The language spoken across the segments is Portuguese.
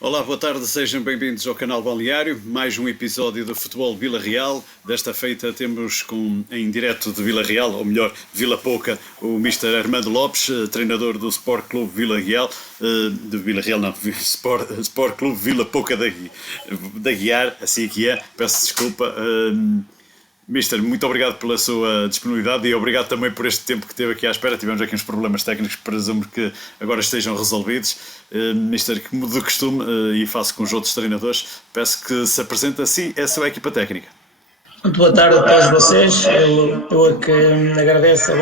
Olá, boa tarde, sejam bem-vindos ao canal Balneário, mais um episódio do Futebol Vila Real. Desta feita temos em direto de Vila Real, ou melhor, Vila Pouca, o Mr. Armando Lopes, treinador do Sport Clube Vila Real, de Vila Real não, Sport Clube Vila Pouca da Guiar, assim que é, peço desculpa. Mister, muito obrigado pela sua disponibilidade e obrigado também por este tempo que esteve aqui à espera. Tivemos aqui uns problemas técnicos que presumo que agora estejam resolvidos. Mister, como de costume, e faço com os outros treinadores, peço que se apresente a si e a sua equipa técnica. Muito boa tarde a todos vocês. Eu é que agradeço a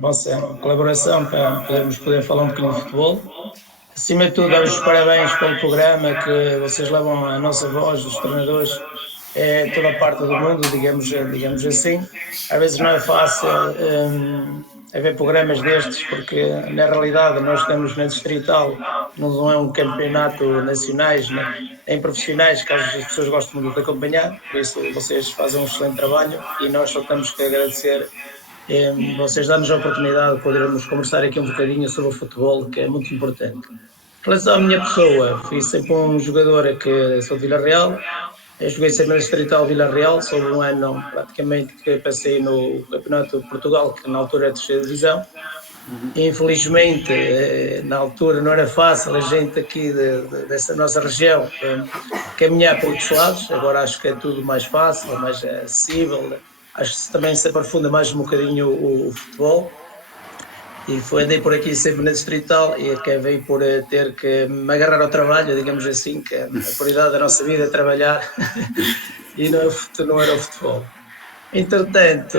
vossa colaboração para poder falar um bocadinho de futebol. Acima de tudo, dar-vos parabéns pelo programa que vocês levam a nossa voz, dos treinadores, toda a parte do mundo, digamos assim. Às vezes não é fácil haver programas destes, porque na realidade nós estamos na Distrital, não é um campeonato nacionais, nem profissionais, que as pessoas gostam muito de acompanhar, por isso vocês fazem um excelente trabalho e nós só temos que agradecer. Vocês dão-nos a oportunidade de podermos conversar aqui um bocadinho sobre o futebol, que é muito importante. Em relação à minha pessoa, fui sempre um jogador que sou de Vila Real. Eu joguei sempre na Distrital Vila Real, só um ano praticamente que passei no Campeonato de Portugal, que na altura era a terceira divisão. Infelizmente, na altura não era fácil a gente aqui dessa nossa região caminhar por outros lados. Agora acho que é tudo mais fácil, mais acessível. Acho que também se aprofunda mais um bocadinho o futebol. E andei por aqui sempre na Distrital e acabei por ter que me agarrar ao trabalho, digamos assim, que a prioridade da nossa vida é trabalhar e não era o futebol. Entretanto,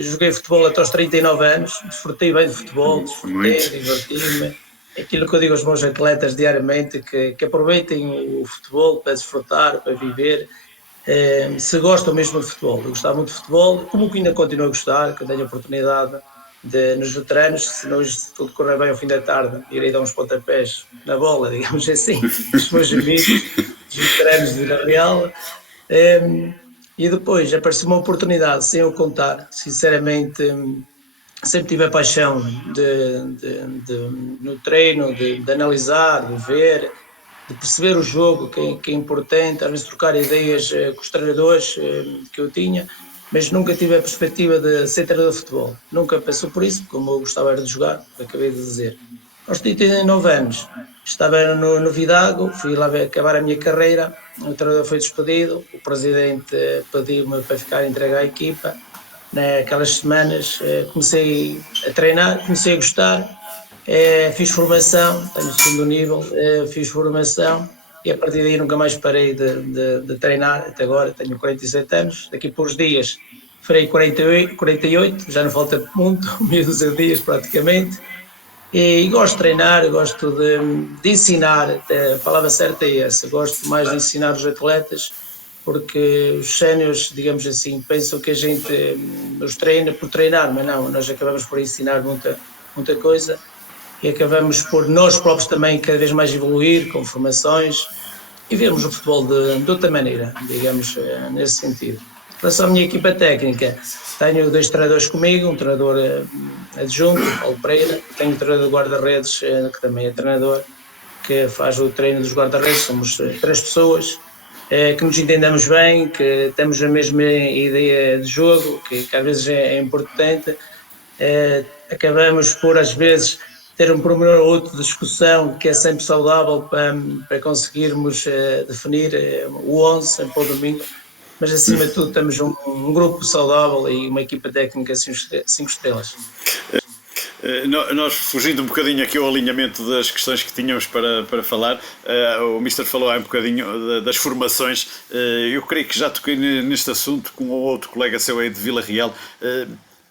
joguei futebol até aos 39 anos, desfrutei bem de futebol, diverti-me. Aquilo que eu digo aos meus atletas diariamente, que aproveitem o futebol para desfrutar, para viver. Se gostam mesmo de futebol, eu gostava muito de futebol, como que ainda continuo a gostar, que eu tenho a oportunidade nos veteranos, se tudo correr bem ao fim da tarde, irei dar uns pontapés na bola, digamos assim, os meus amigos, os veteranos de Vila Real. E depois apareceu uma oportunidade, sem eu contar, sinceramente, sempre tive a paixão no treino, de analisar, de ver, de perceber o jogo, que é importante, às vezes trocar ideias com os treinadores que eu tinha, mas nunca tive a perspectiva de ser treinador de futebol. Nunca passou por isso, como eu gostava de jogar, acabei de dizer. Aos 39 anos, estava no Vidago, fui lá acabar a minha carreira, o treinador foi despedido, o presidente pediu-me para ficar entregue à equipa. Naquelas semanas comecei a treinar, comecei a gostar, fiz formação, tenho o segundo nível, fiz formação e a partir daí nunca mais parei de treinar até agora. Tenho 47 anos, daqui por uns dias farei 48, já não falta muito, meia dúzia de dias praticamente. E gosto de treinar, gosto de ensinar, a palavra certa é essa, gosto mais de ensinar os atletas, porque os séniores, digamos assim, pensam que a gente nos treina por treinar, mas não, nós acabamos por ensinar muita coisa e acabamos por nós próprios também cada vez mais evoluir com formações e vermos o futebol de outra maneira, digamos, nesse sentido. Em relação à minha equipa técnica, tenho 2 treinadores comigo, um treinador adjunto, Paulo Pereira, tenho um treinador de guarda-redes, que também é treinador, que faz o treino dos guarda-redes, somos 3 pessoas, que nos entendemos bem, que temos a mesma ideia de jogo, que às vezes é importante. Acabamos por, às vezes, ter um pormenor ou outro de discussão que é sempre saudável para conseguirmos definir o 11 para o domingo, mas acima de tudo temos um grupo saudável e uma equipa técnica 5 estrelas. Nós, fugindo um bocadinho aqui ao alinhamento das questões que tínhamos para falar, o Mister falou há um bocadinho das formações. Eu creio que já toquei neste assunto com outro colega seu aí de Vila Real.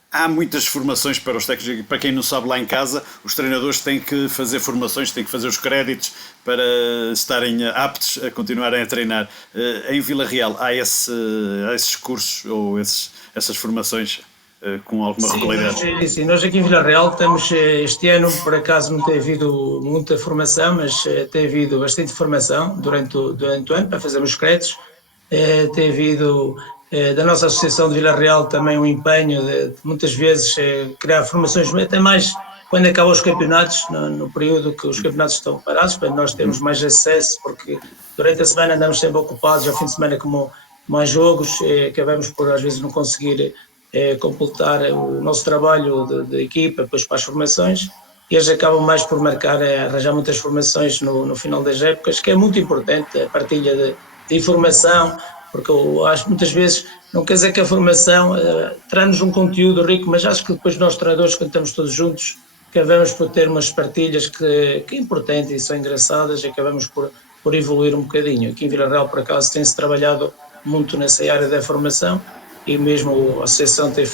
Há muitas formações para os técnicos. Para quem não sabe, lá em casa os treinadores têm que fazer formações, têm que fazer os créditos para estarem aptos a continuarem a treinar. Em Vila Real há esses cursos ou essas formações com alguma regularidade? Sim, nós aqui em Vila Real estamos, este ano por acaso não tem havido muita formação, mas tem havido bastante formação durante o ano para fazermos créditos. Tem havido da nossa Associação de Vila Real também um empenho de muitas vezes criar formações até mais quando acabam os campeonatos, no período que os campeonatos estão parados, para nós termos mais acesso, porque durante a semana andamos sempre ocupados, ao fim de semana como mais jogos, acabamos por às vezes não conseguir completar o nosso trabalho de equipa, depois para as formações, e eles acabam mais por marcar, arranjar muitas formações no final das épocas, que é muito importante a partilha de informação, porque eu acho que muitas vezes não quer dizer que a formação traz-nos um conteúdo rico, mas acho que depois nós treinadores, quando estamos todos juntos, acabamos por ter umas partilhas que é importante e são engraçadas, e acabamos por evoluir um bocadinho. Aqui em Vila Real, por acaso, tem-se trabalhado muito nessa área da formação, e mesmo a Associação tem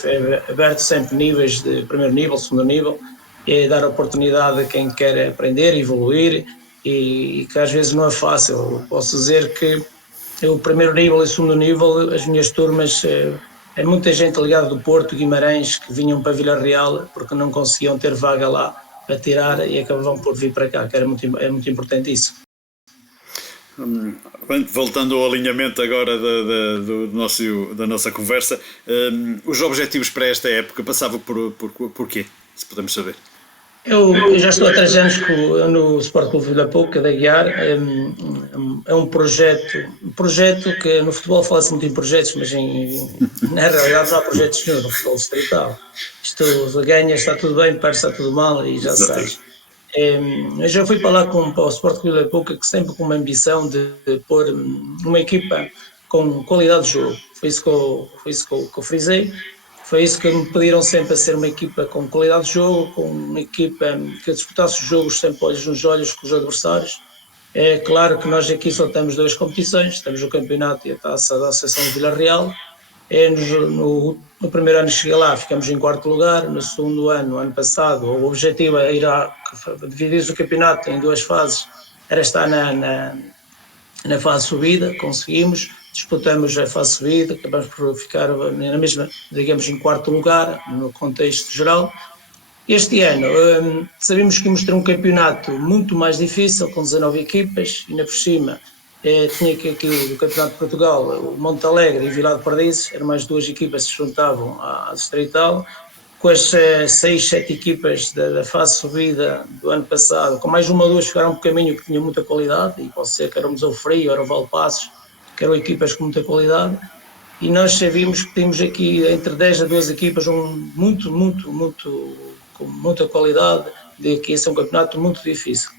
aberto sempre níveis de primeiro nível, segundo nível, e dar oportunidade a quem quer aprender, evoluir, e que às vezes não é fácil. Eu posso dizer que o primeiro nível e o segundo nível, as minhas turmas, é muita gente ligada do Porto, Guimarães, que vinham para Vila Real porque não conseguiam ter vaga lá para tirar e acabavam por vir para cá, que é muito importante isso. Voltando ao alinhamento agora da nossa conversa, os objetivos para esta época passavam por quê, se podemos saber? Eu já estou há 3 anos no Sport Clube Vila Pouca da Guiar. É um projeto que no futebol fala-se muito em projetos, mas na realidade não há projetos nenhum no futebol distrital. Isto ganha, está tudo bem, perde, está tudo mal e já sais. Eu já fui para lá para o Sport Clube Vila Pouca, que sempre com uma ambição de pôr uma equipa com qualidade de jogo. Foi isso que eu frisei. Foi isso que me pediram sempre, a ser uma equipa com qualidade de jogo, com uma equipa que disputasse os jogos sempre olhos nos olhos com os adversários. É claro que nós aqui só temos 2 competições, temos o campeonato e a taça da Associação de Vila Real. No primeiro ano que cheguei lá, ficamos em 4º lugar. No segundo ano passado, o objetivo era dividir o campeonato em 2 fases, era estar na fase subida, conseguimos. Disputamos a fase subida, acabamos por ficar na mesma, digamos, em 4º lugar, no contexto geral. Este ano sabíamos que íamos ter um campeonato muito mais difícil, com 19 equipas, e ainda por cima tinha aqui o Campeonato de Portugal, o Monte Alegre e o Vilar de Pardizes, eram mais 2 equipas que se juntavam à Distrital, com as 6, 7 equipas da fase subida do ano passado, com mais 1 ou 2 ficaram um caminho que tinha muita qualidade, e pode ser que era o Museu Frio, era o Valpassos, que eram equipas com muita qualidade, e nós sabíamos que tínhamos aqui entre 10 a 12 equipas com muita qualidade, de que esse é um campeonato muito difícil.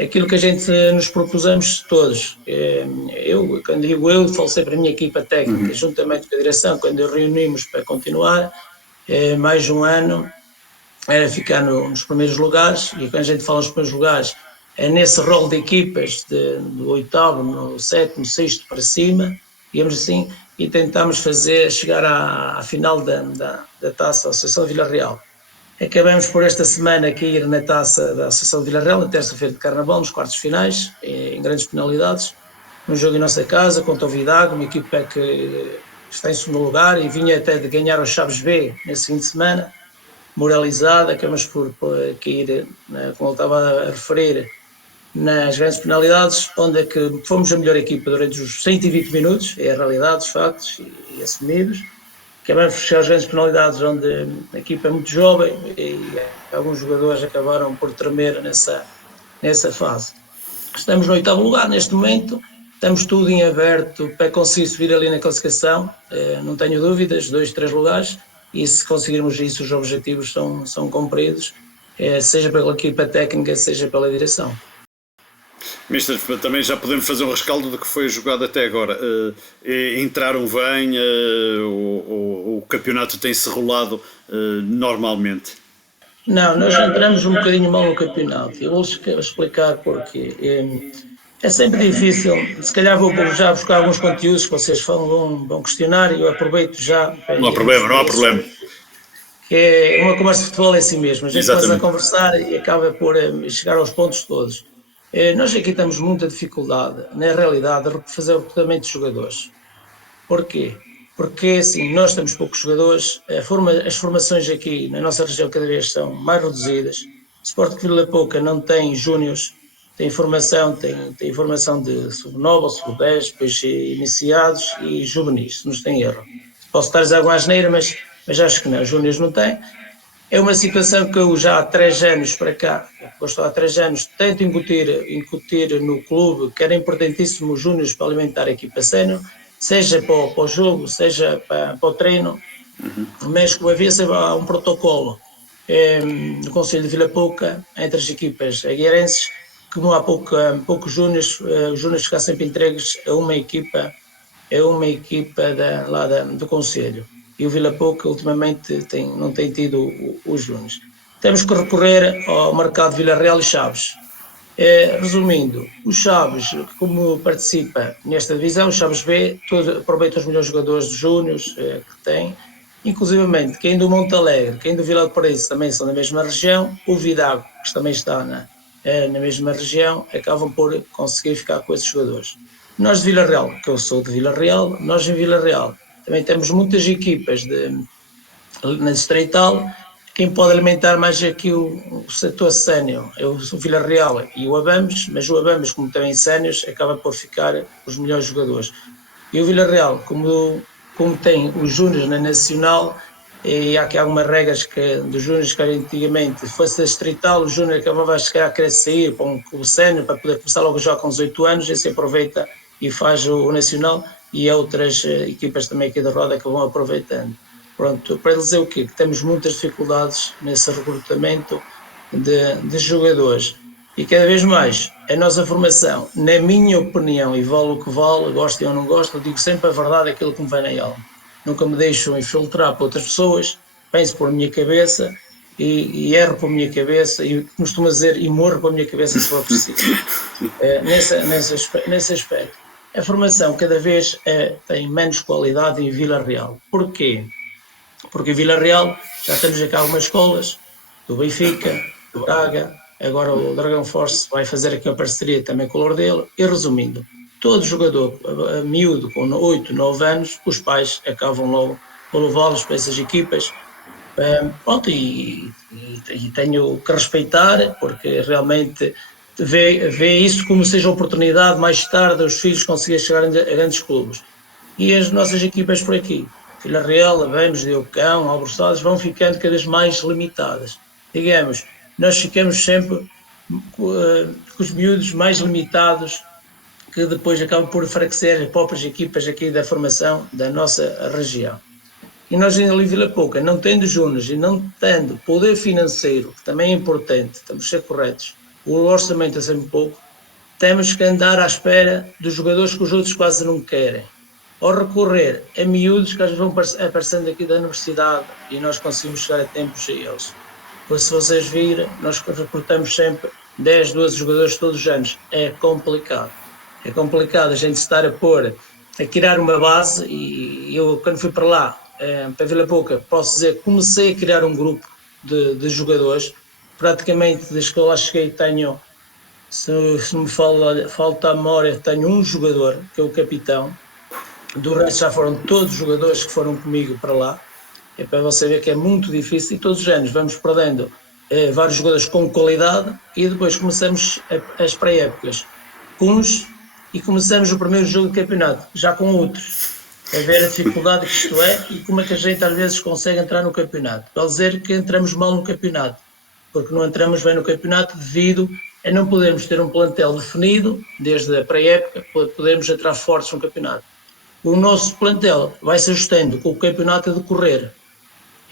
Aquilo que a gente nos propusemos todos, quando digo eu, falo sempre a minha equipa técnica, juntamente com a direção, quando reunimos para continuar, mais um ano, era ficar nos primeiros lugares, e quando a gente fala nos primeiros lugares, é nesse rol de equipas, do 8º, no 7º, 6º para cima, digamos assim, e tentámos chegar à final da taça da Associação de Vila Real. Acabamos por esta semana cair na taça da Associação de Vila Real, na terça-feira de Carnaval, nos quartos finais, em grandes penalidades, num jogo em nossa casa, contra o Vidago, uma equipa que está em segundo lugar e vinha até de ganhar os Chaves B nesse fim de semana, moralizada. Acabamos por cair, como ele estava a referir, nas grandes penalidades, onde é que fomos a melhor equipa durante os 120 minutos, é a realidade, os factos e assumidos. Acabamos por chegar às grandes penalidades, onde a equipa é muito jovem e alguns jogadores acabaram por tremer nessa fase. Estamos no 8º lugar neste momento, estamos tudo em aberto para conseguir subir ali na classificação, não tenho dúvidas, 2, 3 lugares, e se conseguirmos isso, os objetivos são cumpridos, seja pela equipa técnica, seja pela direção. Mister, também já podemos fazer um rescaldo do que foi jogado até agora. Entraram bem, o campeonato tem-se rolado normalmente? Não, nós entramos um bocadinho mal no campeonato. Eu vou explicar porquê. É sempre difícil, se calhar vou já buscar alguns conteúdos que vocês vão questionar, e eu aproveito já. Não há problema. Que uma conversa de futebol é assim mesmo, a gente começa a conversar e acaba por chegar aos pontos todos. Nós aqui temos muita dificuldade, na realidade, de fazer o recrutamento de jogadores. Porquê? Porque assim, nós temos poucos jogadores, as formações aqui na nossa região cada vez são mais reduzidas. O Sport Clube Vila Pouca não tem júniores, tem formação de sub-9 ou sub-10, depois iniciados e juvenis, se nos tem erro. Posso estar a dizer alguma asneira, mas acho que não, júniores não tem. É uma situação que eu já há 3 anos para cá, eu estou há 3 anos, tento incutir no clube, que era importantíssimo os júniores para alimentar a equipa sénior, seja para o jogo, seja para o treino, mas como havia sempre um protocolo no Conselho de Vila Pouca, entre as equipas agueirenses, como há poucos júniores, os júniores ficaram sempre entregues a uma equipa do Conselho. E o Vila Pouca ultimamente não tem tido os júniores. Temos que recorrer ao mercado de Vila Real e Chaves. Resumindo, o Chaves, como participa nesta divisão, o Chaves B, aproveita os melhores jogadores dos júniores que tem, inclusivamente quem do Monte Alegre, quem do Vila do Paraíso também são da mesma região, o Vidago, que também está na mesma região, acabam por conseguir ficar com esses jogadores. Nós de Vila Real, que eu sou de Vila Real, nós em Vila Real também temos muitas equipas na Estreital. Quem pode alimentar mais aqui o setor sénior é o Vila Real e o Abames, mas o Abames, como também séniores, acaba por ficar os melhores jogadores. E o Vila Real, como tem os júniores na Nacional, e há aqui algumas regras dos júniores que antigamente fosse da Estreital, o júnior acabava a querer sair para um clube sénior para poder começar logo a jogar com 18 anos, e se aproveita e faz o Nacional, e outras equipas também aqui da Roda que vão aproveitando. Pronto, para dizer o quê? Que temos muitas dificuldades nesse recrutamento de jogadores. E cada vez mais, a nossa formação, na minha opinião, e vale o que vale, gostem ou não gostem, eu digo sempre a verdade, aquilo que me vem na alma. Nunca me deixo infiltrar para outras pessoas, penso por minha cabeça e erro por minha cabeça, e costumo dizer, e morro por minha cabeça se for preciso. Nesse aspecto. A formação cada vez tem menos qualidade em Vila Real. Porquê? Porque em Vila Real já temos aqui algumas escolas, do Benfica, do Braga, agora o Dragão Force vai fazer aqui uma parceria também com o Lordelo, e resumindo, todo jogador miúdo com 8, 9 anos, os pais acabam logo por levá-los para essas equipas. Pronto, e tenho que respeitar, porque realmente vê isso como seja oportunidade mais tarde os filhos conseguirem chegar a grandes clubes. E as nossas equipas por aqui, Vila Real, Abames, Deucão, Alborçados, vão ficando cada vez mais limitadas. Digamos, nós ficamos sempre com os miúdos mais limitados, que depois acabam por enfraquecer as próprias equipas aqui da formação da nossa região. E nós ainda ali em Vila Pouca, não tendo júniores e não tendo poder financeiro, que também é importante, temos que ser corretos, o orçamento é sempre pouco, temos que andar à espera dos jogadores que os outros quase não querem. Ou recorrer a miúdos que às vezes vão aparecendo aqui da universidade e nós conseguimos chegar a tempos a eles. Pois se vocês virem, nós recrutamos sempre 10, 12 jogadores todos os anos. É complicado. É complicado a gente estar a criar uma base, e eu quando fui para lá, para Vila Pouca, posso dizer que comecei a criar um grupo de jogadores. Praticamente desde que eu lá cheguei tenho, se me falta a memória, tenho um jogador, que é o capitão. Do resto já foram todos os jogadores que foram comigo para lá. É para você ver que é muito difícil, e todos os anos vamos perdendo vários jogadores com qualidade, e depois começamos as pré-épocas com uns e começamos o primeiro jogo de campeonato já com outros. A ver a dificuldade que isto é e como é que a gente às vezes consegue entrar no campeonato. Para dizer que entramos mal no campeonato, porque não entramos bem no campeonato devido a não podermos ter um plantel definido desde a pré-época para podermos entrar fortes no campeonato. O nosso plantel vai se ajustando com o campeonato a decorrer,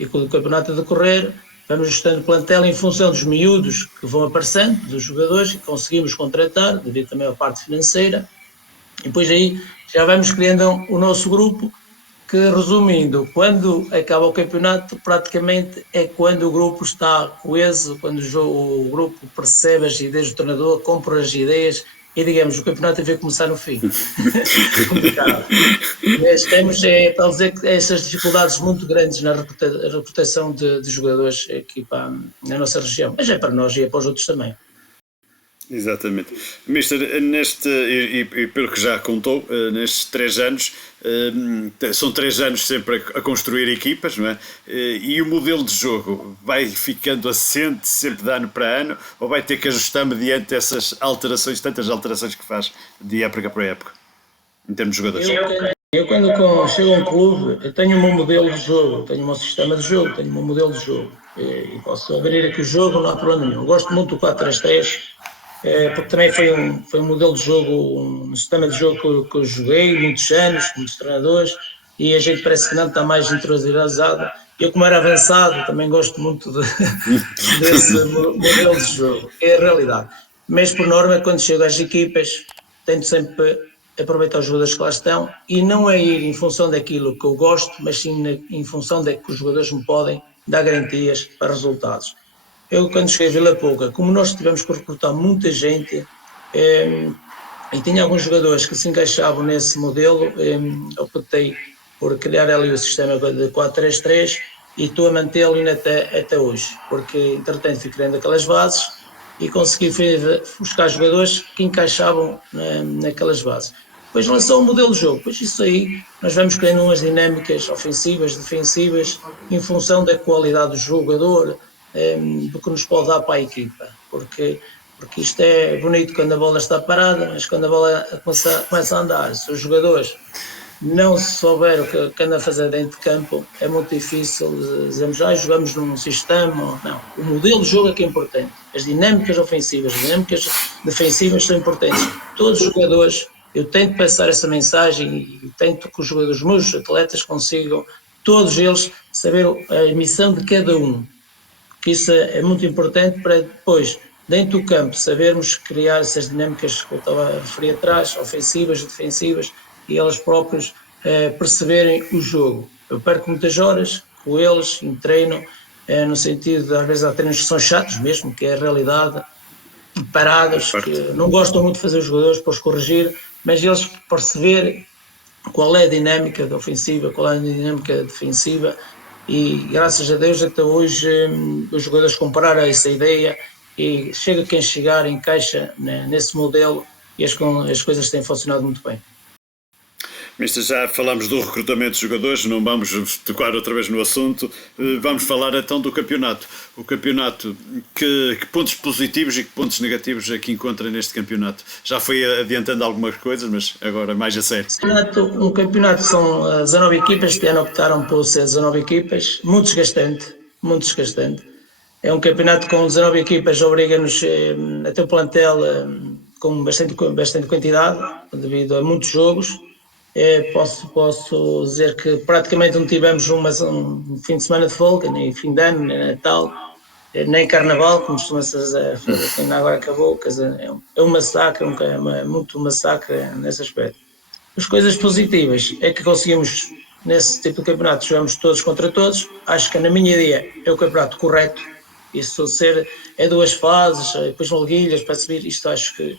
e com o campeonato a decorrer vamos ajustando o plantel em função dos miúdos que vão aparecendo, dos jogadores que conseguimos contratar, devido também à parte financeira, e depois aí já vamos criando o nosso grupo, que, resumindo, quando acaba o campeonato, praticamente é quando o grupo está coeso, quando o grupo percebe as ideias do treinador, compra as ideias, e digamos, o campeonato deve começar no fim. É complicado. Mas temos, para dizer, que essas dificuldades muito grandes na recrutação de jogadores aqui na nossa região, mas é para nós e é para os outros também. Exatamente. Mister, e pelo que já contou, nestes 3 anos, são 3 anos sempre a construir equipas, não é? E o modelo de jogo vai ficando assente sempre de ano para ano, ou vai ter que ajustar mediante essas alterações, tantas alterações que faz de época para época, em termos de jogadores? Eu quando chego a um clube, eu tenho o meu modelo de jogo, tenho o meu sistema de jogo, tenho o meu modelo de jogo. e posso abrir aqui o jogo, não há problema nenhum. Eu gosto muito do 4-3-3, porque também foi um modelo de jogo, um sistema de jogo que eu joguei muitos anos, muitos treinadores, e a gente parece que não está mais interiorizado. Eu, como era avançado, também gosto muito desse modelo de jogo, é a realidade. Mas, por norma, quando chego às equipas, tento sempre aproveitar os jogadores que lá estão e não é ir em função daquilo que eu gosto, mas sim em função de que os jogadores me podem dar garantias para resultados. Eu, quando cheguei a Vila Pouca, como nós tivemos que recrutar muita gente, e tinha alguns jogadores que se encaixavam nesse modelo, optei por criar ali o sistema de 4-3-3 e estou a mantê-lo até hoje, porque entretanto fui criando aquelas bases e consegui buscar jogadores que encaixavam naquelas bases. Depois lançou o modelo de jogo, pois isso aí nós vamos criando umas dinâmicas ofensivas, defensivas, em função da qualidade do jogador, do que nos pode dar para a equipa, porque isto é bonito quando a bola está parada, mas quando a bola começa a andar, se os jogadores não souber o que anda a fazer dentro de campo, é muito difícil dizermos, jogamos num sistema. Não, o modelo de jogo é que é importante. As dinâmicas ofensivas, as dinâmicas defensivas são importantes. Todos os jogadores, eu tento passar essa mensagem e tento que os meus atletas consigam, todos eles, saber a missão de cada um. Que isso é muito importante para depois, dentro do campo, sabermos criar essas dinâmicas que eu estava a referir atrás, ofensivas, defensivas, e eles próprios perceberem o jogo. Eu perco muitas horas com eles em treino, no sentido de às vezes há treinos que são chatos mesmo, que é a realidade, parados, que não gostam muito de fazer os jogadores para os corrigir, mas eles perceberem qual é a dinâmica ofensiva, qual é a dinâmica defensiva, e graças a Deus até hoje os jogadores compraram essa ideia e chega quem chegar, encaixa nesse modelo e as coisas têm funcionado muito bem. Mister, já falamos do recrutamento de jogadores, não vamos tocar outra vez no assunto, vamos falar então do campeonato. O campeonato, que pontos positivos e que pontos negativos é que encontra neste campeonato? Já foi adiantando algumas coisas, mas agora mais a sério. Um campeonato são 19 equipas, este ano optaram por ser 19 equipas, muito desgastante, muito desgastante. É um campeonato com 19 equipas, obriga-nos a ter um plantel com bastante quantidade, devido a muitos jogos. Posso dizer que praticamente não tivemos um fim de semana de folga, nem fim de ano, nem Natal, nem Carnaval, como costuma-se dizer, ainda agora acabou. Quer dizer, é um massacre, é muito massacre nesse aspecto. As coisas positivas é que conseguimos, nesse tipo de campeonato, jogamos todos contra todos. Acho que na minha ideia é o campeonato correto. Isso é 2 fases, depois liguilhas para subir, isto acho que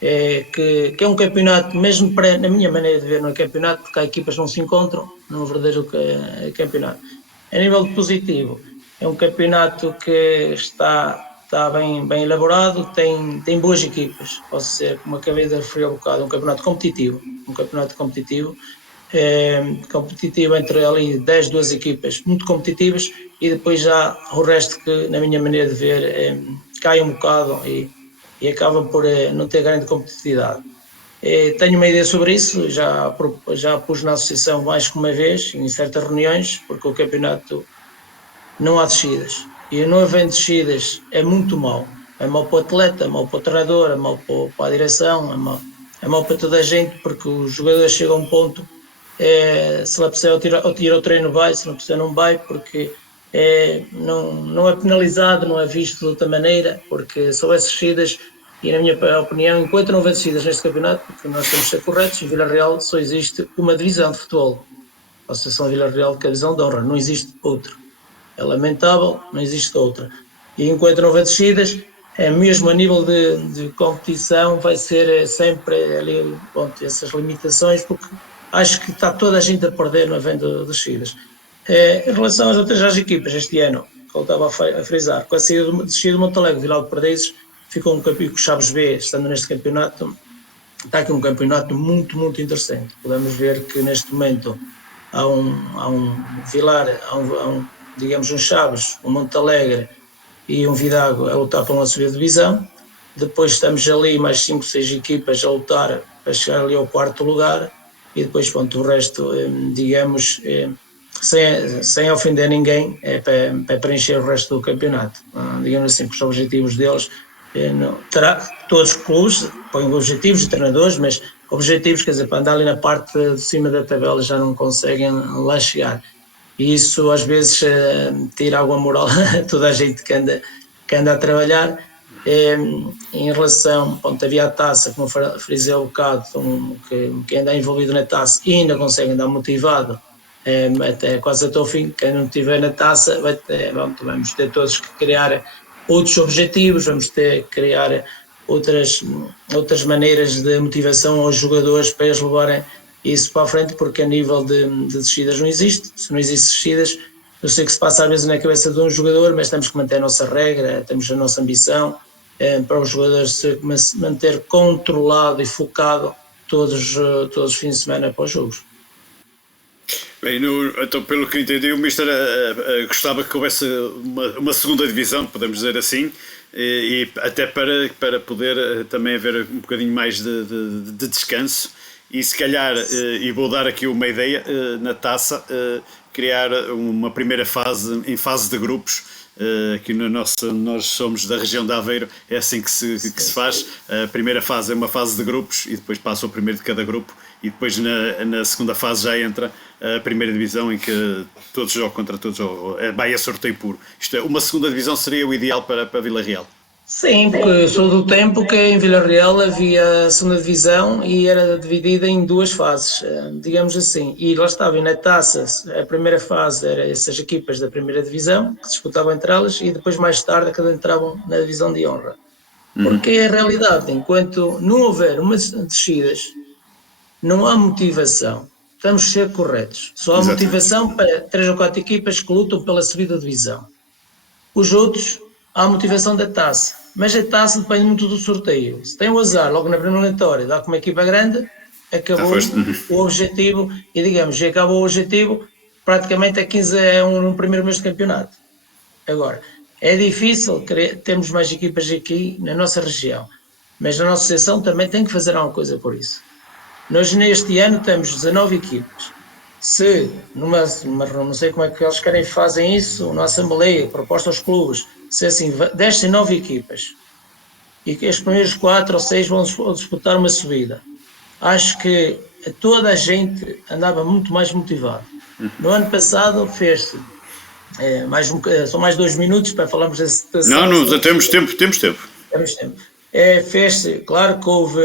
é um campeonato, mesmo na minha maneira de ver, não é campeonato, porque há equipas que não se encontram num verdadeiro campeonato. A nível de positivo, é um campeonato que está bem elaborado, tem boas equipas, posso ser, como acabei de referir há bocado, um campeonato competitivo, competitivo entre ali 10, 12 equipas muito competitivas, e depois já o resto que, na minha maneira de ver, cai um bocado e acabam por não ter grande competitividade. Tenho uma ideia sobre isso, já pus na associação mais que uma vez, em certas reuniões, porque o campeonato não há descidas. E não havendo descidas é muito mau. É mau para o atleta, é mau para o treinador, é mau para a direção, é mau para toda a gente, porque os jogadores chegam a um ponto, se lá precisar tirar o treino vai, se não precisar não vai, porque não é penalizado, não é visto de outra maneira, porque se houvesse descidas, e na minha opinião, enquanto não houver descidas neste campeonato, porque nós temos que ser corretos, em Vila Real só existe uma divisão de futebol, a Associação Vila Real, que é a divisão de honra, não existe outra. É lamentável, não existe outra. E enquanto não houver descidas, mesmo a nível de competição, vai ser sempre ali, essas limitações, porque acho que está toda a gente a perder não havendo descidas. Em relação às equipas, este ano, que eu estava a frisar, com a descida do Montalegre, Vilar de Perdizes, ficou um campeonato com Chaves B, estando neste campeonato, está aqui um campeonato muito, muito interessante. Podemos ver que neste momento há um Vilar, digamos um Chaves, um Montalegre e um Vidago a lutar para uma subida de divisão. Depois estamos ali mais 5, 6 equipas a lutar para chegar ali ao 4º lugar, e depois o resto, digamos, sem ofender ninguém, é para preencher o resto do campeonato. Digamos assim, que os objetivos deles, todos os clubes põem objetivos de treinadores, mas objetivos, quer dizer, para andar ali na parte de cima da tabela já não conseguem lá chegar. E isso às vezes tira alguma moral a toda a gente que anda a trabalhar. Em relação, pronto, havia a taça, como eu frisei há um bocado, que anda envolvido na taça e ainda consegue andar motivado até quase até o fim. Quem não estiver na taça, vamos ter todos que criar outros objetivos, vamos ter que criar outras maneiras de motivação aos jogadores para eles levarem isso para a frente, porque a nível de descidas não existe. Se não existe descidas, eu sei que se passa às vezes na cabeça de um jogador, mas temos que manter a nossa regra, temos a nossa ambição para os jogadores se manter controlado e focado todos os fins de semana para os jogos. Bem, então, pelo que entendi, o Mister gostava que houvesse uma segunda divisão, podemos dizer assim, e até para poder também haver um bocadinho mais de descanso. E se calhar, e vou dar aqui uma ideia, na taça, criar uma primeira fase em fase de grupos. Aqui nós somos da região de Aveiro, é assim que se faz. A primeira fase é uma fase de grupos e depois passa o primeiro de cada grupo, e depois na segunda fase já entra a primeira divisão, em que todos jogam contra todos, vai a sorteio puro. Isto é, uma segunda divisão seria o ideal para Vila Real. Sim, porque sou do tempo que em Vila Real havia a segunda divisão e era dividida em duas fases, digamos assim. E lá estava, e na taça, a primeira fase era essas equipas da primeira divisão, que disputavam entre elas, e depois mais tarde cada entravam na divisão de honra. Porque é a realidade, enquanto não houver umas descidas, não há motivação. Temos que ser corretos. Só há motivação para 3 ou 4 equipas que lutam pela subida de divisão. Os outros, há a motivação da taça, mas a taça depende muito do sorteio. Se tem o azar, logo na primeira eliminatória, dá com uma equipa grande, acabou o objetivo, e digamos, já acabou o objetivo, praticamente a 15 é um primeiro mês de campeonato. Agora, é difícil, temos mais equipas aqui na nossa região, mas a nossa associação também tem que fazer alguma coisa por isso. Nós neste ano temos 19 equipas. Se, não sei como é que eles querem fazem isso, na Assembleia, proposta aos clubes, se assim, destem 9 equipas e que os primeiros 4 ou 6 vão disputar uma subida, acho que toda a gente andava muito mais motivado. No ano passado fez-se, são mais 2 minutos para falarmos dessa situação. Não, temos tempo. Temos tempo. Fez-se, claro que houve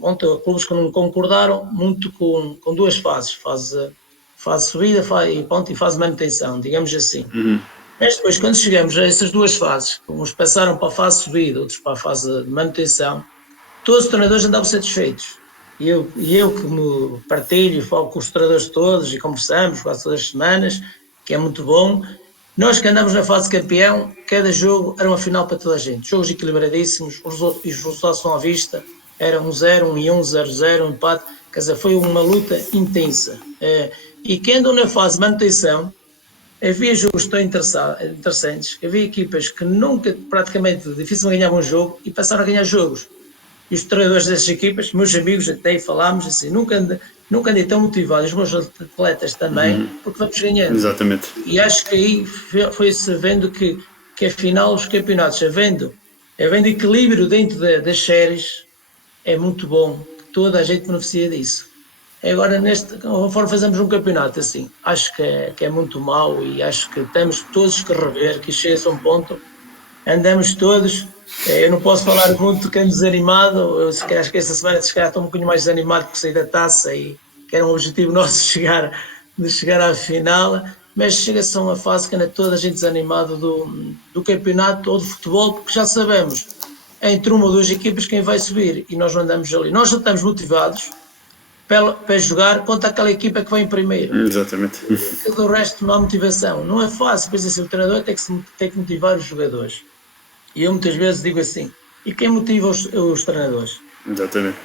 ontem clubes que não concordaram muito com duas fases, fase subida e fase de manutenção, digamos assim. Mas depois, quando chegamos a essas duas fases, uns passaram para a fase subida, outros para a fase de manutenção, todos os treinadores andavam satisfeitos. E eu que me partilho, falo com os treinadores todos e conversamos quase todas as semanas, que é muito bom. Nós que andamos na fase de campeão, cada jogo era uma final para toda a gente. Jogos equilibradíssimos, os resultados estão à vista, era 1-0, 1-1, 0-0, empate, quer dizer, foi uma luta intensa. E quem andou na fase de manutenção, havia jogos tão interessantes, havia equipas que nunca, praticamente, dificilmente ganhavam um jogo e passaram a ganhar jogos. E os treinadores dessas equipas, meus amigos até falámos assim, nunca andei tão motivado, os meus atletas também, porque vamos ganhando. Exatamente. E acho que aí foi-se vendo que afinal os campeonatos, havendo equilíbrio dentro das séries, é muito bom, toda a gente beneficia disso. Agora, conforme fazemos um campeonato assim, acho que é muito mau e acho que temos todos que rever, que chega a um ponto, andamos todos. Eu não posso falar muito que ando desanimado, acho que esta semana estou um bocadinho mais desanimado por sair da taça e que era um objetivo nosso de chegar à final, mas chega-se a uma fase que anda toda a gente desanimado do campeonato ou do futebol, porque já sabemos entre uma ou duas equipas quem vai subir e nós não andamos ali. Nós não estamos motivados para jogar contra aquela equipa que vem em primeiro. Exatamente. Porque do resto não há motivação. Não é fácil, pois assim, o treinador tem que motivar os jogadores. E eu muitas vezes digo assim, e quem motiva os treinadores? Exatamente.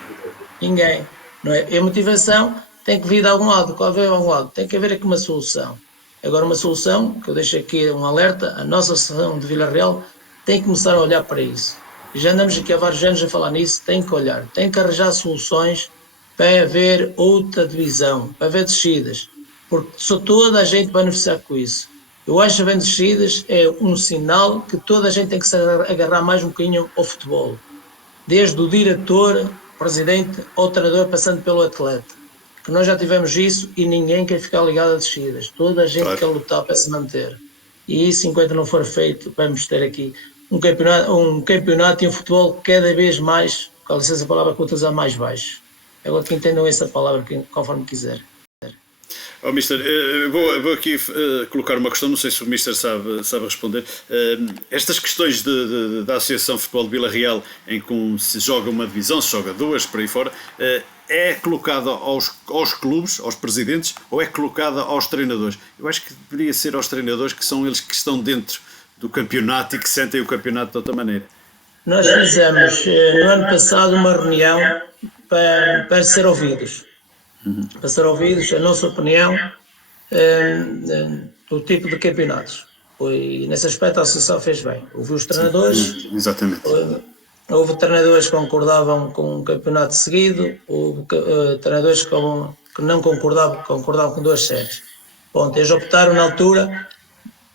Ninguém. Não é? E a motivação tem que vir de algum lado. Qual é algum lado? Tem que haver aqui uma solução. Agora uma solução, que eu deixo aqui um alerta, a nossa associação de Vila Real tem que começar a olhar para isso. Já andamos aqui há vários anos a falar nisso, tem que olhar, tem que arranjar soluções para haver outra divisão, para haver descidas. porque só toda a gente vai beneficiar com isso. Eu acho que a Vendas Descidas é um sinal que toda a gente tem que se agarrar mais um bocadinho ao futebol. Desde o diretor, presidente, ao treinador, passando pelo atleta. Que nós já tivemos isso e ninguém quer ficar ligado a descidas. Toda a gente quer lutar para se manter. E isso, enquanto não for feito, vamos ter aqui um campeonato e um futebol cada vez mais, com licença a palavra que vou utilizar, mais baixo. Agora que entendam essa palavra conforme quiser. Oh, Mister, vou aqui colocar uma questão, não sei se o Mister sabe responder. Estas questões da Associação de Futebol de Vila Real, em que se joga uma divisão, se joga duas, por aí fora, é colocada aos clubes, aos presidentes, ou é colocada aos treinadores? Eu acho que deveria ser aos treinadores, que são eles que estão dentro do campeonato e que sentem o campeonato de outra maneira. Nós fizemos, no ano passado, uma reunião para ser ouvidos. Para ser ouvidos a nossa opinião do tipo de campeonatos. E nesse aspecto a Associação fez bem. Houve os treinadores. Sim, exatamente. Houve treinadores que concordavam com um campeonato seguido, houve treinadores que não concordavam com 2 séries. Bom, eles optaram na altura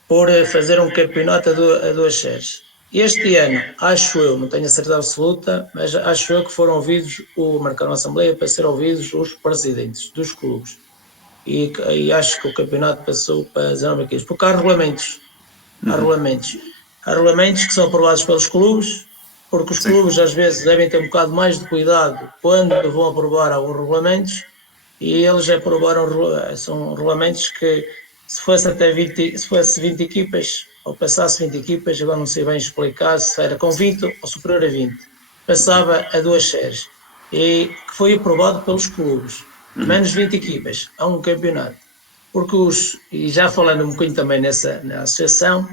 por fazer um campeonato a 2 séries. Este ano, acho eu, não tenho a certeza absoluta, mas acho eu que foram ouvidos, marcaram a Assembleia para ser ouvidos os presidentes dos clubes. E acho que o campeonato passou para 19 equipes, porque há regulamentos. Há regulamentos que são aprovados pelos clubes, porque os clubes às vezes devem ter um bocado mais de cuidado quando vão aprovar alguns regulamentos, e eles aprovaram, são regulamentos que se fosse 20 equipas, ou passasse 20 equipas, agora não sei bem explicar se era com 20 ou superior a 20, passava a 2 séries, e que foi aprovado pelos clubes, menos 20 equipas, a um campeonato. Porque e já falando um bocadinho também na associação,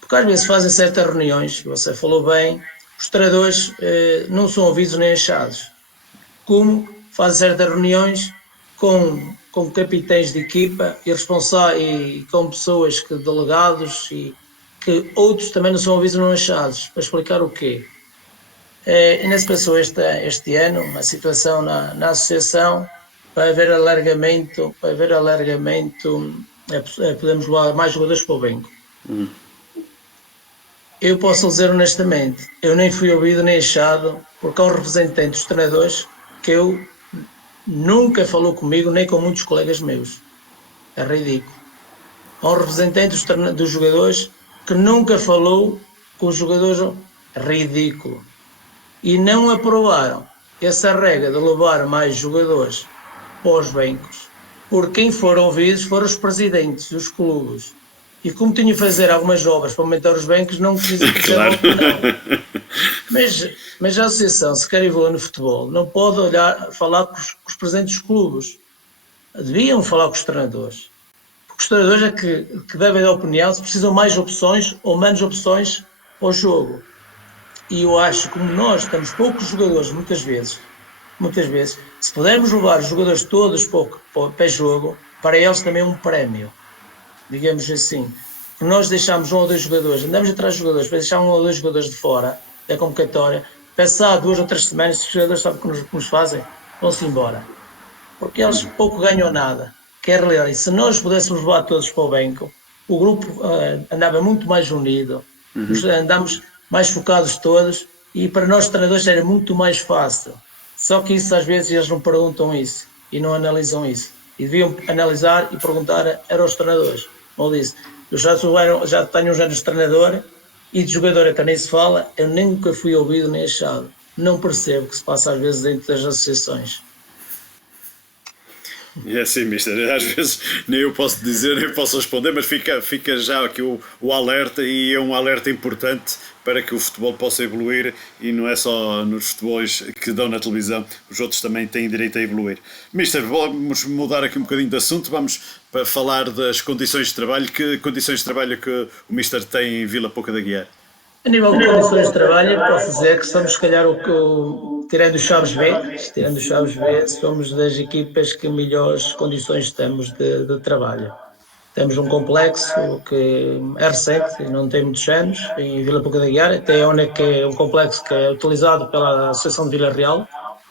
porque às vezes fazem certas reuniões, você falou bem, os treinadores não são ouvidos nem achados, como fazem certas reuniões com capitães de equipa e com pessoas delegados, e que outros também não são ouvidos nem achados, para explicar o quê. E nesse passou este ano uma situação na associação para haver alargamento, podemos levar mais jogadores para o banco. Eu posso dizer honestamente, eu nem fui ouvido nem achado, porque há um representante dos treinadores que eu nunca falou comigo, nem com muitos colegas meus. É ridículo. Há um representante dos jogadores que nunca falou com os jogadores. Ridículo. E não aprovaram essa regra de levar mais jogadores para os bancos, porque quem foram ouvidos foram os presidentes dos clubes. E como tinham de fazer algumas obras para aumentar os bancos, não quiseram Claro. Mas a associação, se quer evoluir no futebol, não pode falar com os presidentes dos clubes. Deviam falar com os treinadores. Porque os treinadores é que devem dar opinião se precisam mais opções ou menos opções ao jogo. E eu acho que como nós temos poucos jogadores, muitas vezes, se pudermos levar os jogadores todos para jogo, para eles também é um prémio. Digamos assim, que nós deixamos 1 ou 2 jogadores, andamos atrás de jogadores, para deixar 1 ou 2 jogadores de fora da convocatória, passar 2 ou 3 semanas, se os jogadores sabem o que nos fazem, vão-se embora. Porque eles pouco ganham nada, que é a realidade. E se nós pudéssemos levar todos para o banco, o grupo andava muito mais unido, andamos mais focados todos, e para nós treinadores era muito mais fácil. Só que isso às vezes eles não perguntam isso, e não analisam isso. E deviam analisar e perguntar aos treinadores. Como eu disse, eu já tenho uns anos de treinador e de jogador até nem se fala, eu nunca fui ouvido nem achado. Não percebo o que se passa às vezes dentro das associações. É assim, Mister, às vezes nem eu posso dizer, nem eu posso responder, mas fica já aqui o alerta, e é um alerta importante para que o futebol possa evoluir, e não é só nos futebols que dão na televisão, os outros também têm direito a evoluir. Mister, vamos mudar aqui um bocadinho de assunto, vamos para falar das condições de trabalho. Que condições de trabalho que o Mister tem em Vila Pouca da Guiar? A nível de condições de trabalho, posso dizer que somos, se calhar, tirando os Chaves B, somos das equipas que melhores condições temos de trabalho. Temos um complexo que é recente, não tem muitos anos, em Vila Pouca da Guiar, até onde é um complexo que é utilizado pela Associação de Vila Real,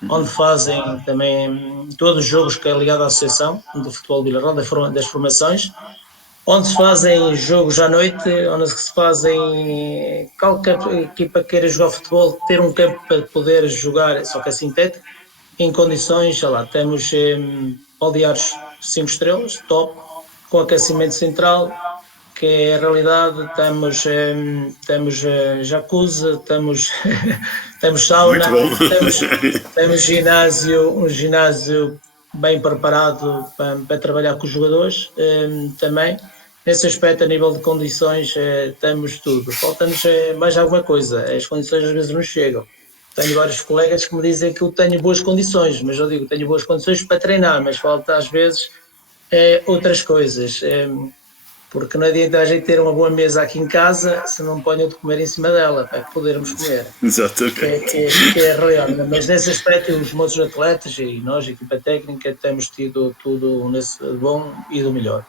onde fazem também todos os jogos que é ligado à Associação de Futebol Vila Real, das formações, onde se fazem jogos à noite, onde se fazem qualquer equipa que queira jogar futebol, ter um campo para poder jogar, só que é sintético, em condições, sei lá, temos balneários 5 estrelas, top, com aquecimento central, que é a realidade, temos jacuzzi, temos sauna, temos ginásio, um ginásio bem preparado para trabalhar com os jogadores também. Nesse aspecto, a nível de condições, temos tudo. Falta-nos mais alguma coisa, as condições às vezes não chegam. Tenho vários colegas que me dizem que eu tenho boas condições, mas eu digo que tenho boas condições para treinar, mas falta às vezes outras coisas. Porque não adianta a gente ter uma boa mesa aqui em casa se não ponham de comer em cima dela, para podermos comer. Exatamente. Que é real. Mas nesse aspecto, os outros atletas e nós, a equipa técnica, temos tido tudo nesse bom e do melhor.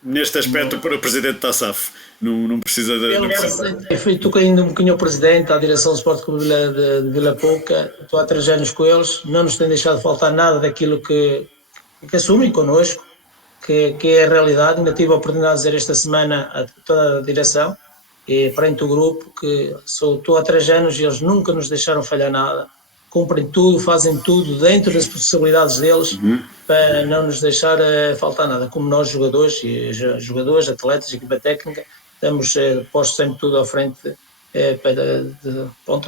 Neste aspecto, para o presidente da SAF, não precisa de. Estou ainda um bocadinho o presidente, à direção do Sport Clube de Vila Pouca, estou há 3 anos com eles, não nos tem deixado faltar nada daquilo que assumem connosco, que é a realidade. Ainda tive a oportunidade de dizer esta semana a toda a direção e frente ao grupo que estou há 3 anos e eles nunca nos deixaram falhar nada, cumprem tudo, fazem tudo dentro das possibilidades deles, para não nos deixar faltar nada, como nós jogadores, atletas, equipa técnica, estamos postos sempre tudo à frente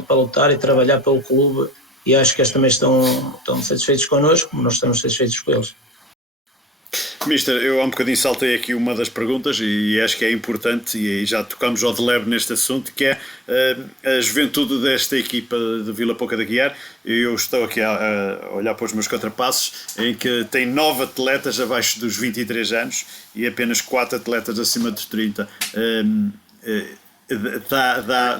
para lutar e trabalhar pelo clube, e acho que eles também estão satisfeitos connosco, como nós estamos satisfeitos com eles. Mister, eu há um bocadinho saltei aqui uma das perguntas e acho que é importante, e já tocamos ao de leve neste assunto, que é a juventude desta equipa de Vila Pouca de Aguiar. Eu estou aqui a olhar para os meus contrapassos, em que tem 9 atletas abaixo dos 23 anos e apenas 4 atletas acima dos 30.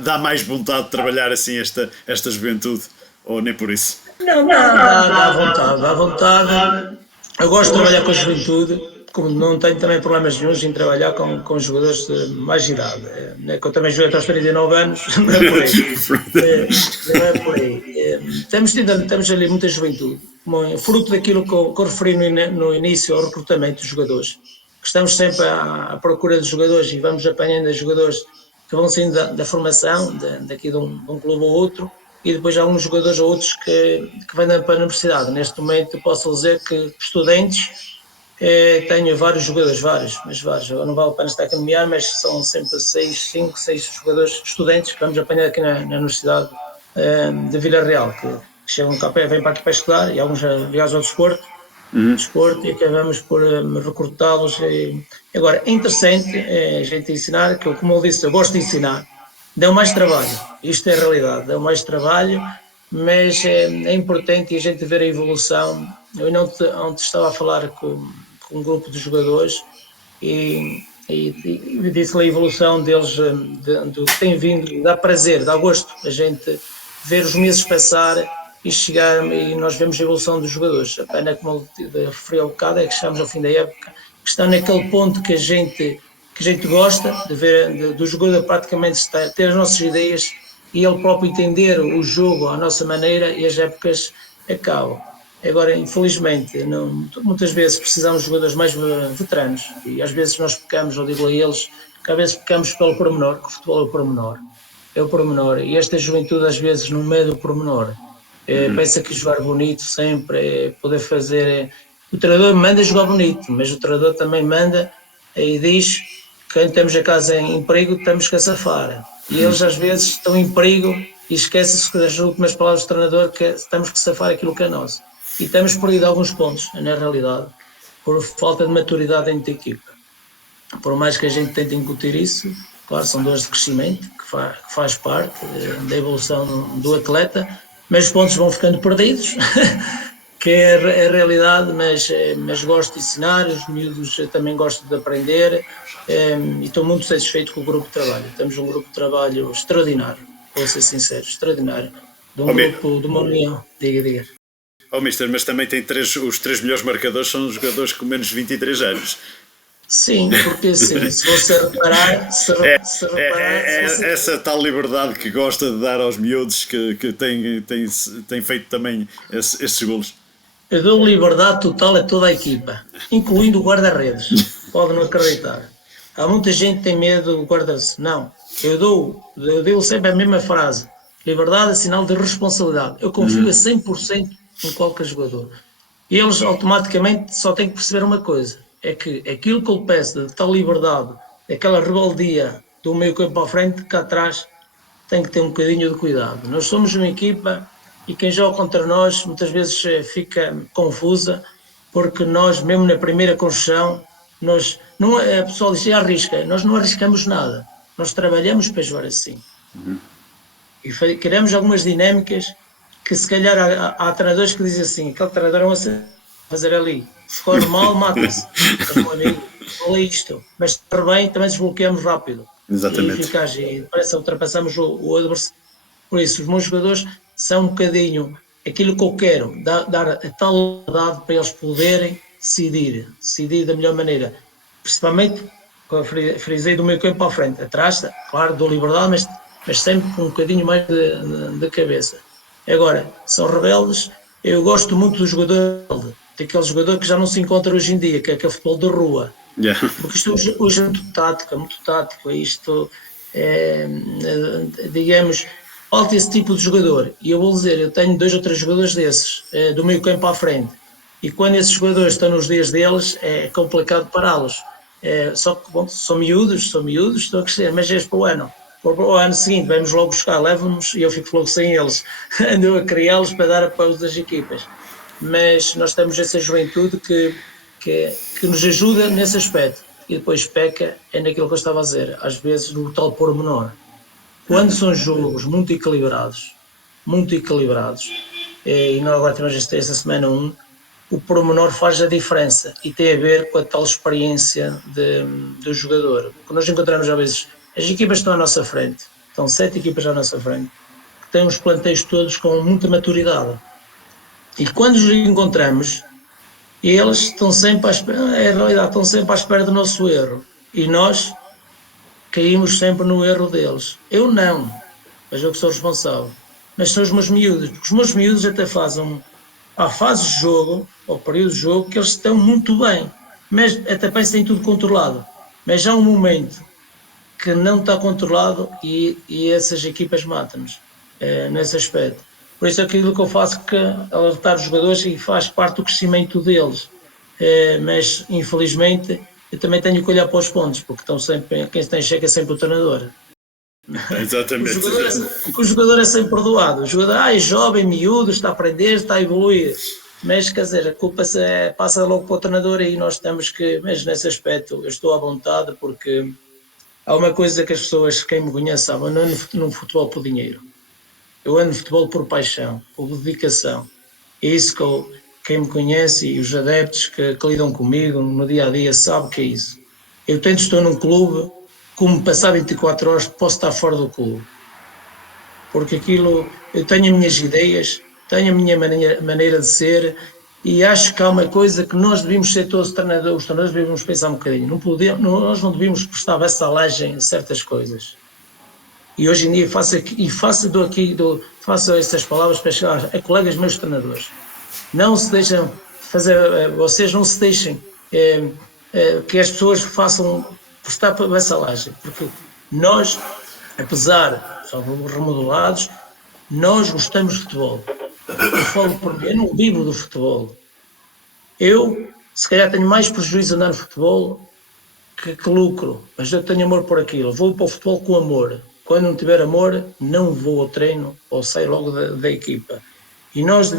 Dá mais vontade de trabalhar assim esta juventude, ou nem por isso? Não, dá vontade. Eu gosto de trabalhar com a juventude, como não tenho também problemas nenhums em trabalhar com jogadores de mais idade. Que eu também joguei até aos 39 anos, não é por aí. Não é por aí. Temos ali muita juventude, fruto daquilo que eu referi no início, ao recrutamento dos jogadores. Que estamos sempre à procura de jogadores e vamos apanhando jogadores que vão saindo da formação, daqui de um clube ou outro, e depois há uns jogadores ou outros que vêm para a universidade. Neste momento posso dizer que estudantes, tenho vários jogadores, vários, agora não vale a pena estar a caminhar, mas são sempre 5, 6 jogadores estudantes que vamos apanhar aqui na Universidade de Vila Real, que chegam cá, vêm para aqui para estudar, e alguns ligados ao desporto, e acabamos por recrutá-los. Agora, é interessante a gente ensinar, que como eu disse, eu gosto de ensinar. Deu mais trabalho, isto é a realidade, deu mais trabalho, mas é importante a gente ver a evolução. Eu ontem estava a falar com um grupo de jogadores e disse-lhe a evolução deles, do que tem vindo, dá prazer, dá gosto a gente ver os meses passar e chegar, e nós vemos a evolução dos jogadores. A pena, como eu referi há bocado, é que chegamos ao fim da época, que está naquele ponto que a gente gosta de ver, do jogador praticamente ter as nossas ideias e ele próprio entender o jogo à nossa maneira, e as épocas acabam. Agora, infelizmente, muitas vezes precisamos de jogadores mais veteranos, e às vezes nós pecamos, eu digo a eles, que às vezes pecamos pelo pormenor, que o futebol é o pormenor, e esta juventude às vezes no meio do pormenor, pensa que jogar bonito sempre, poder fazer... O treinador manda jogar bonito, mas o treinador também manda e diz: quando temos a casa em perigo, temos que a safar. E eles às vezes estão em perigo e esquecem-se das últimas palavras do treinador, que temos que safar aquilo que é nosso. E temos perdido alguns pontos, na realidade, por falta de maturidade dentro da equipa. Por mais que a gente tente incutir isso, claro, são dores de crescimento, que faz parte da evolução do atleta, mas os pontos vão ficando perdidos, que é a realidade, mas gosto de ensinar, os miúdos também gosto de aprender, e estou muito satisfeito com o grupo de trabalho. Temos um grupo de trabalho extraordinário, vou ser sincero, extraordinário, de uma união. Diga. Mister, mas também tem os 3 melhores marcadores são os jogadores com menos de 23 anos. Sim, porque assim, se você reparar, se reparar, se você... Essa tal liberdade que gosta de dar aos miúdos que tem feito também esses golos. Eu dou liberdade total a toda a equipa, incluindo o guarda-redes. Pode não acreditar. Há muita gente que tem medo do guarda-redes. Não, eu dou sempre a mesma frase. Liberdade é sinal de responsabilidade. Eu confio a 100% em qualquer jogador. E eles automaticamente só têm que perceber uma coisa. É que aquilo que eu peço de tal liberdade, aquela rebeldia do meio campo à frente, cá atrás tem que ter um bocadinho de cuidado. Nós somos uma equipa e quem joga contra nós muitas vezes fica confusa, porque nós, mesmo na primeira construção, nós, não, a pessoa diz, arrisca, nós não arriscamos nada, nós trabalhamos para jogar assim. E criamos algumas dinâmicas que se calhar há treinadores que dizem assim, aquele treinador não vai fazer ali, se for mal, mata-se. Mas, meu amigo, olha isto, mas se for bem, também desbloqueamos rápido. Exatamente. E eficaz, e parece que ultrapassamos o adversário. Por isso, os meus jogadores são um bocadinho aquilo que eu quero, dar a tal liberdade para eles poderem decidir da melhor maneira. Principalmente, como eu frisei, do meio campo à frente. Atrás, claro, dou liberdade, mas sempre com um bocadinho mais de cabeça. Agora, são rebeldes, eu gosto muito do jogador rebelde, daquele jogador que já não se encontra hoje em dia, que é aquele futebol de rua. Yeah. Porque isto hoje é muito tático, isto é, digamos, falta esse tipo de jogador. E eu vou dizer, eu tenho 2 ou 3 jogadores desses, do meio campo à frente, e quando esses jogadores estão nos dias deles, é complicado pará-los. Só que, bom, são miúdos, estão a crescer, mas é para o ano. Para o ano seguinte, vamos logo buscar, levam-nos e eu fico logo sem eles. Ando a criá-los para dar apoio das equipas. Mas nós temos essa juventude que nos ajuda nesse aspecto. E depois peca é naquilo que eu estava a dizer, às vezes no tal pormenor. Quando são jogos muito equilibrados, e nós agora temos esta semana 1, o pormenor faz a diferença e tem a ver com a tal experiência do jogador. Porque nós encontramos às vezes, as equipas estão à nossa frente, estão 7 equipas à nossa frente, que têm os planteios todos com muita maturidade. E quando os encontramos, eles estão sempre à espera do nosso erro. E nós caímos sempre no erro deles. Eu não, mas eu que sou responsável. Mas são os meus miúdos, porque os meus miúdos até há fases de jogo, ou períodos de jogo, que eles estão muito bem, mas até parece que têm tudo controlado. Mas há um momento que não está controlado e essas equipas matam-nos nesse aspecto. Por isso aquilo que eu faço é alertar os jogadores e faz parte do crescimento deles. Mas infelizmente eu também tenho que olhar para os pontos, porque estão sempre, quem tem cheque é sempre o treinador. Exatamente. O jogador é sempre perdoado. O jogador é jovem, miúdo, está a aprender, está a evoluir. Mas, quer dizer, a culpa passa logo para o treinador e nós temos que, mas nesse aspecto eu estou à vontade, porque há uma coisa que as pessoas, quem me conhece, sabem, eu não ando no futebol por dinheiro. Eu ando no futebol por paixão, por dedicação. É isso que quem me conhece e os adeptos que lidam comigo no dia-a-dia sabe que é isso. Eu estou num clube, como passar 24 horas posso estar fora do clube. Porque aquilo, eu tenho as minhas ideias, tenho a minha maneira de ser e acho que há uma coisa que nós devíamos ser todos os treinadores devíamos pensar um bocadinho. Nós não devíamos prestar vassalagem a certas coisas. E hoje em dia faço estas palavras para chegar a colegas meus treinadores. Não se deixem vocês não se deixem que as pessoas façam prestar vassalagem, porque nós, apesar de somos remodelados, nós gostamos de futebol. Eu falo por mim, eu não vivo do futebol. Eu, se calhar, tenho mais prejuízo a andar no futebol que lucro, mas eu tenho amor por aquilo. Vou para o futebol com amor. Quando não tiver amor, não vou ao treino ou saio logo da equipa. E nós,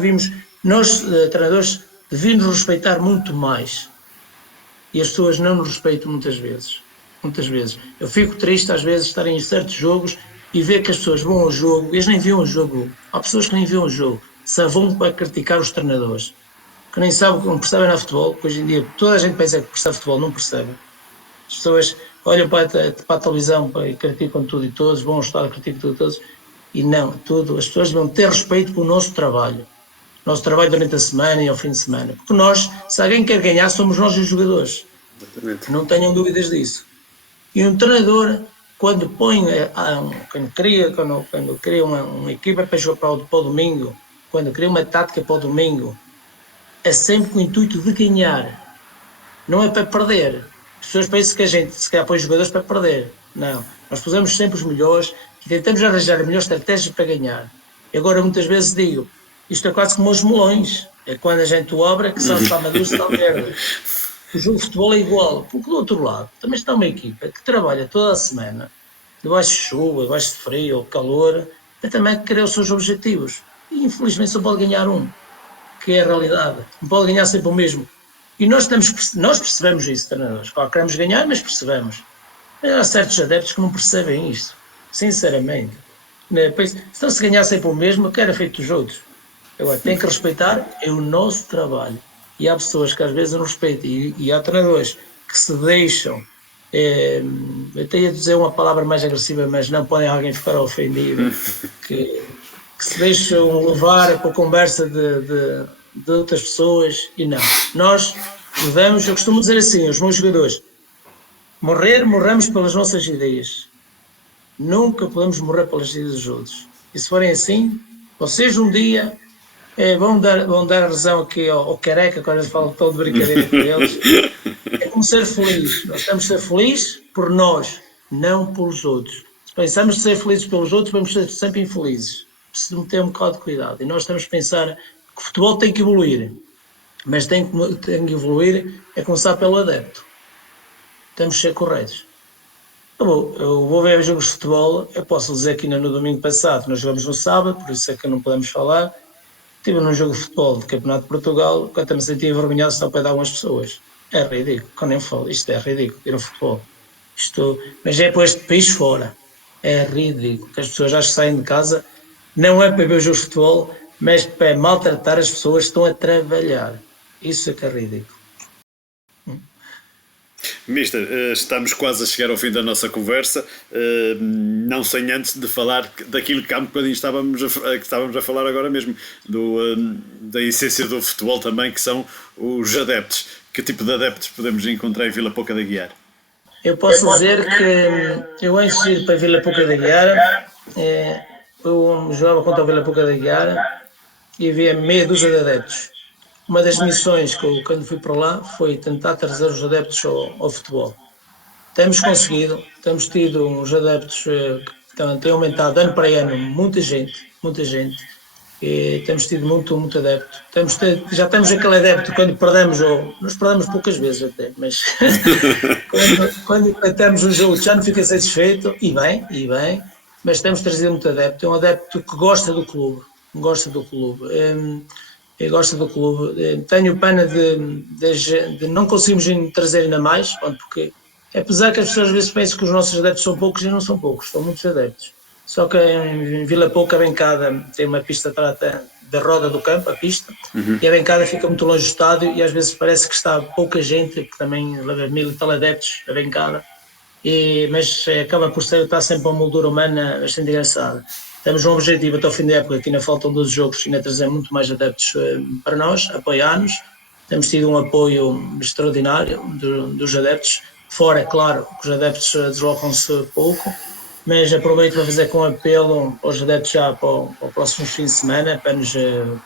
treinadores, devemos respeitar muito mais. E as pessoas não nos respeitam muitas vezes. Eu fico triste às vezes estar em certos jogos e ver que as pessoas vão ao jogo, eles nem viam o jogo. Há pessoas que nem viam o jogo, só vão para criticar os treinadores, que nem sabem, não percebem nada de futebol, porque hoje em dia toda a gente pensa que percebe futebol, não percebe. As pessoas olham para a televisão e criticam tudo e todos, vão ao estádio, criticam tudo e todos, e não, as pessoas vão ter respeito pelo nosso trabalho durante a semana e ao fim de semana, porque nós, se alguém quer ganhar, somos nós os jogadores. Exatamente. Não tenham dúvidas disso. E um treinador, quando põe, quando cria uma equipa para jogar para o domingo, quando cria uma tática para o domingo, é sempre com o intuito de ganhar. Não é para perder. As pessoas pensam que a gente se calhar põe os jogadores para perder. Não. Nós pusemos sempre os melhores e tentamos arranjar a melhor estratégia para ganhar. E agora muitas vezes digo, isto é quase como os melões. É quando a gente obra que só está maduro, está verde. O jogo de futebol é igual, porque do outro lado também está uma equipa que trabalha toda a semana, debaixo de chuva, debaixo de frio ou calor, para também querer os seus objetivos. E infelizmente só pode ganhar um, que é a realidade. Não pode ganhar sempre o mesmo. E nós percebemos isso, treinadores. Claro, queremos ganhar, mas percebemos. Mas há certos adeptos que não percebem isto, sinceramente. Então, se ganhar sempre o mesmo, que era feito dos outros. Agora, tem que respeitar é o nosso trabalho. E há pessoas que às vezes não respeitam. E há treinadores que se deixam. Eu tenho a dizer uma palavra mais agressiva, mas não podem alguém ficar ofendido. Que se deixam levar para a conversa de outras pessoas. E não. Nós devemos, eu costumo dizer assim, aos meus jogadores: morremos pelas nossas ideias. Nunca podemos morrer pelas ideias dos outros. E se forem assim, vocês um dia vão dar razão aqui ao Careca, quando eles falam todo de brincadeira com eles. É como ser feliz. Nós temos de ser felizes por nós, não pelos outros. Se pensamos de ser felizes pelos outros, vamos ser sempre infelizes. Precisamos ter um bocado de cuidado. E nós temos de pensar que o futebol tem que evoluir. Mas tem que evoluir é começar pelo adepto. Temos de ser corretos. Eu vou ver os jogos de futebol. Eu posso dizer que ainda no domingo passado, nós jogamos no sábado, por isso é que não podemos falar. Estive num jogo de futebol do Campeonato de Portugal, que até me senti envergonhado só para dar algumas pessoas. É ridículo, quando eu falo, isto é ridículo, ir ao futebol. Mas é para este país fora. É ridículo, que as pessoas já saem de casa, não é para ver os jogos de futebol, mas para maltratar as pessoas que estão a trabalhar. Isso é que é ridículo. Mister, estamos quase a chegar ao fim da nossa conversa, não sem antes de falar daquilo que há um bocadinho estávamos a falar agora mesmo, da essência do futebol também, que são os adeptos. Que tipo de adeptos podemos encontrar em Vila Pouca da Guiar? Eu posso dizer que eu antes de ir para Vila Pouca da Guiar, eu jogava contra o Vila Pouca da Guiar e havia meia dúzia de adeptos. Uma das missões que eu, quando fui para lá, foi tentar trazer os adeptos ao futebol. Temos conseguido, temos tido uns adeptos que têm aumentado ano para ano, muita gente, e temos tido muito adepto. Já temos aquele adepto quando perdemos, nós perdemos poucas vezes até, mas quando empatamos um jogo já não fica satisfeito, e bem, mas temos trazido muito adepto. É um adepto que gosta do clube. Tenho pena de não conseguirmos trazer ainda mais, porque apesar que as pessoas às vezes pensam que os nossos adeptos são poucos, e não são poucos, são muitos adeptos. Só que em Vila Pouca a bancada tem uma pista atrás da roda do campo, a pista, e a bancada fica muito longe do estádio e às vezes parece que está pouca gente, que também leva 1000 e tal adeptos a bancada, mas acaba por estar sempre uma moldura humana bastante engraçada. Temos um objetivo até o fim da época, que ainda faltam 12 jogos, ainda trazer muito mais adeptos para nós, apoiar-nos. Temos tido um apoio extraordinário dos adeptos, fora, claro, que os adeptos deslocam-se pouco, mas aproveito para fazer com apelo aos adeptos já para o próximo fim de semana, para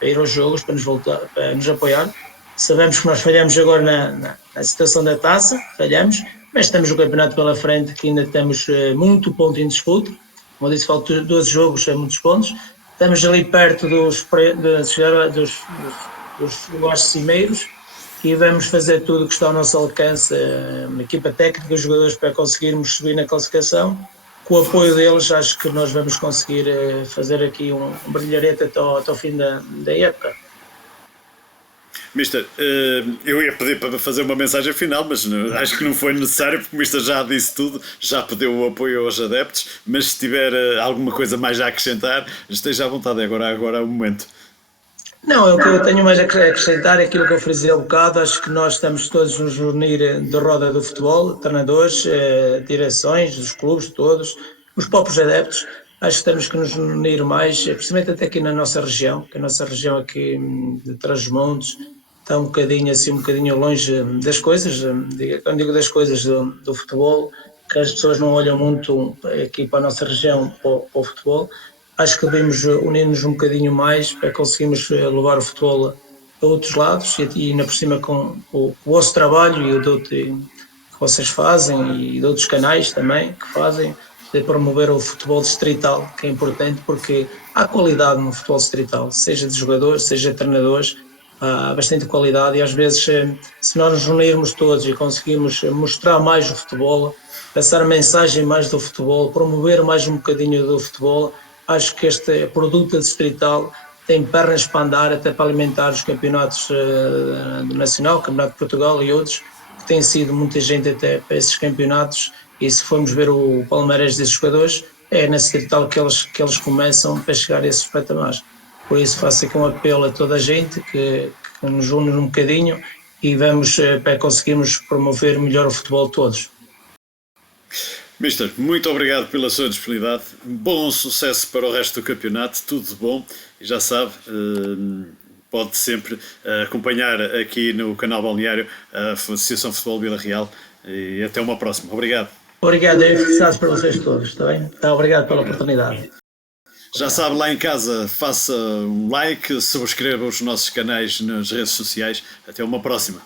ir aos jogos, para nos apoiar. Sabemos que nós falhamos agora na situação da taça, mas temos o campeonato pela frente, que ainda temos muito ponto em disputa. Como eu disse, faltam 12 jogos, muitos pontos. Estamos ali perto dos lugares cimeiros e vamos fazer tudo o que está ao nosso alcance, uma equipa técnica, os jogadores, para conseguirmos subir na classificação. Com o apoio deles, acho que nós vamos conseguir fazer aqui um brilharete até ao fim da época. Mister, eu ia pedir para fazer uma mensagem final, mas acho que não foi necessário, porque o Mister já disse tudo, já pediu o apoio aos adeptos, mas se tiver alguma coisa mais a acrescentar, esteja à vontade, agora é o momento. Não, o que eu tenho mais a acrescentar é aquilo que eu frisei há bocado. Acho que nós estamos todos nos unir de roda do futebol, treinadores, direções dos clubes, todos, os próprios adeptos. Acho que temos que nos unir mais, principalmente até aqui na nossa região, que a nossa região aqui de Trás-os-Montes está um bocadinho assim, um bocadinho longe das coisas, quando digo das coisas do futebol, que as pessoas não olham muito aqui para a nossa região, para o futebol. Acho que devemos unir-nos um bocadinho mais para conseguirmos levar o futebol a outros lados e ainda por cima com o vosso trabalho e o que vocês fazem e de outros canais também que fazem, de promover o futebol distrital, que é importante porque há qualidade no futebol distrital, seja de jogadores, seja de treinadores, há bastante qualidade e às vezes se nós nos unirmos todos e conseguirmos mostrar mais o futebol, passar a mensagem mais do futebol, promover mais um bocadinho do futebol, acho que este produto distrital tem pernas para andar até para alimentar os campeonatos do Nacional, Campeonato de Portugal e outros, que tem sido muita gente até para esses campeonatos e se formos ver o palmarés desses jogadores, é na distrital que eles começam para chegar a esses patamares. Por isso faço aqui um apelo a toda a gente que nos une um bocadinho e vamos para conseguirmos promover melhor o futebol todos. Mister, muito obrigado pela sua disponibilidade. Bom sucesso para o resto do campeonato, tudo de bom. E já sabe, pode sempre acompanhar aqui no canal Balneário a Associação Futebol Vila Real. E até uma próxima. Obrigado. Obrigado e felicidades para vocês todos, está bem? Obrigado pela oportunidade. Já sabe, lá em casa, faça um like, subscreva os nossos canais nas redes sociais. Até uma próxima.